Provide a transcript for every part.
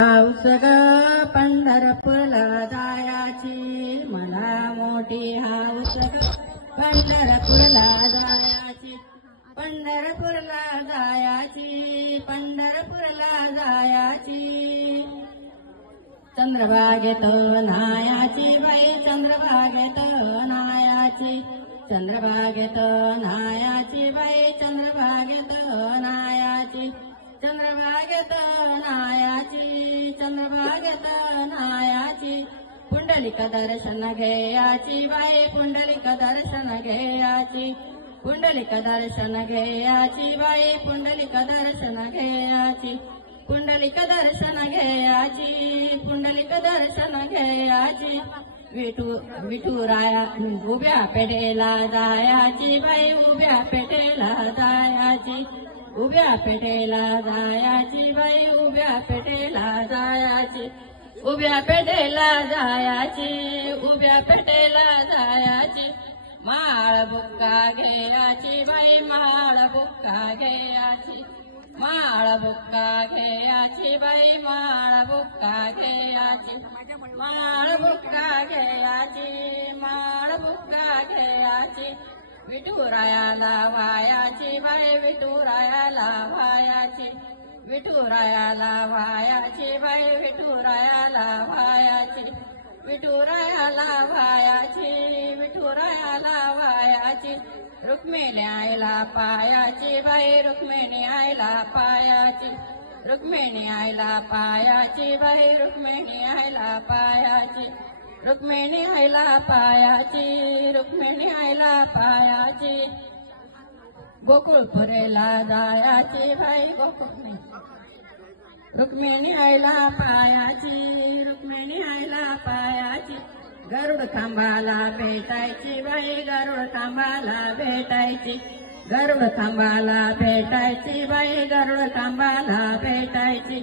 पाऊस ग पंढरपूरला जायाची मला मोठी हाऊस ग पंढरपूरला जायाची पंढरपूरला जायाची पंढरपूरला जायाची चंद्रभागेत नायाची बाई चंद्रभागेत नायाची चंद्रभागेत नायाची बाई चंद्रभागेत नायाची चंद्रभागेत नायाची चंद्रभागेत नायाची पुंडलिक दर्शन घेयाची बाई पुंडलिक दर्शन घेयाची पुंडलिक दर्शन घेयाची बाई पुंडलिक दर्शन घेयाची पुंडलिक दर्शन घेयाची पुंडलिक दर्शन घेयाची विठुराया उभ्या पेठेला जायाची बाई उभ्या पेठेला जायाची उभ्या पेठेला जायाची बाई उभ्या पेठेला जायाची उभ्या पेठेला जायाची उभ्या पेठेला जायाची माळ बुक्का घेयाची बाई माळ बुक्का घेयाची माळ बुक्का घेयाची बाई माळ बुक्का घेयाची माळ बुक्का घेयाची माळ बुक्का घेयाची विठुरायाला वायाची बाई विठुरायाला वायाची विठुरायाला वायाची बाई विठुरायाला वायाची विठुरायाला वायाची विठुरायाला वायाची रुक्मिणी आईला पायाची बाई रुक्मिणी आईला पायाची रुक्मिणी आईला पायाची बाई रुक्मिणी आईला पायाची रुक्मिणी आईला पायाची रुक्मिणी आईला पायाची गोकुळपुरेला जायाची बाई गोकुळ रुक्मिणी आईला पायाची रुक्मिणी आईला पायाची गरुड खांबाला भेटायची बाई गरुड खांबाला भेटायची गरुड खांबाला भेटायची बाई गरुड खांबाला भेटायची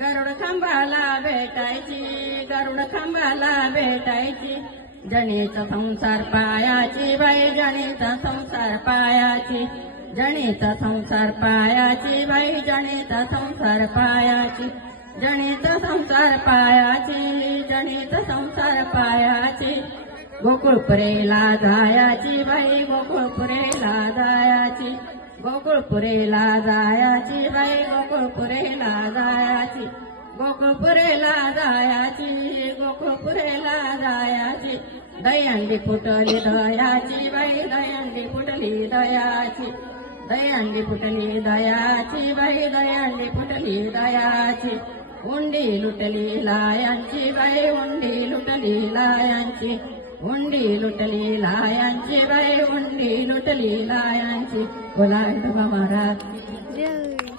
गरुड खांबाला भेटायची गरुड खांबाला भेटायची जणीचा संसार पायाची बाई जणीचा संसार पायाची जणीचा संसार पायाची बाई जणीचा संसार पायाची जणीचा संसार पायाची जणीचा संसार पायाची गोकुळपुरेला जायाची बाई गोकुळपुरेला जायाची गोकुळपुरेला जायाची बाई गोकुळपुरेला जायाची गोकुळपुरेला जायाची गोकुळपुरेला जायाची दहीहंडी फुटली दयाची बाई दहीहंडी फुटली दयाची दहीहंडी फुटली दयाची बाई दहीहंडी फुटली दयाची उंडी लुटली लायांची बाई उंडी लुटली लायांची उंडी लुटली लायांची बाई उंडी लुटली लायांची बोला महाराज.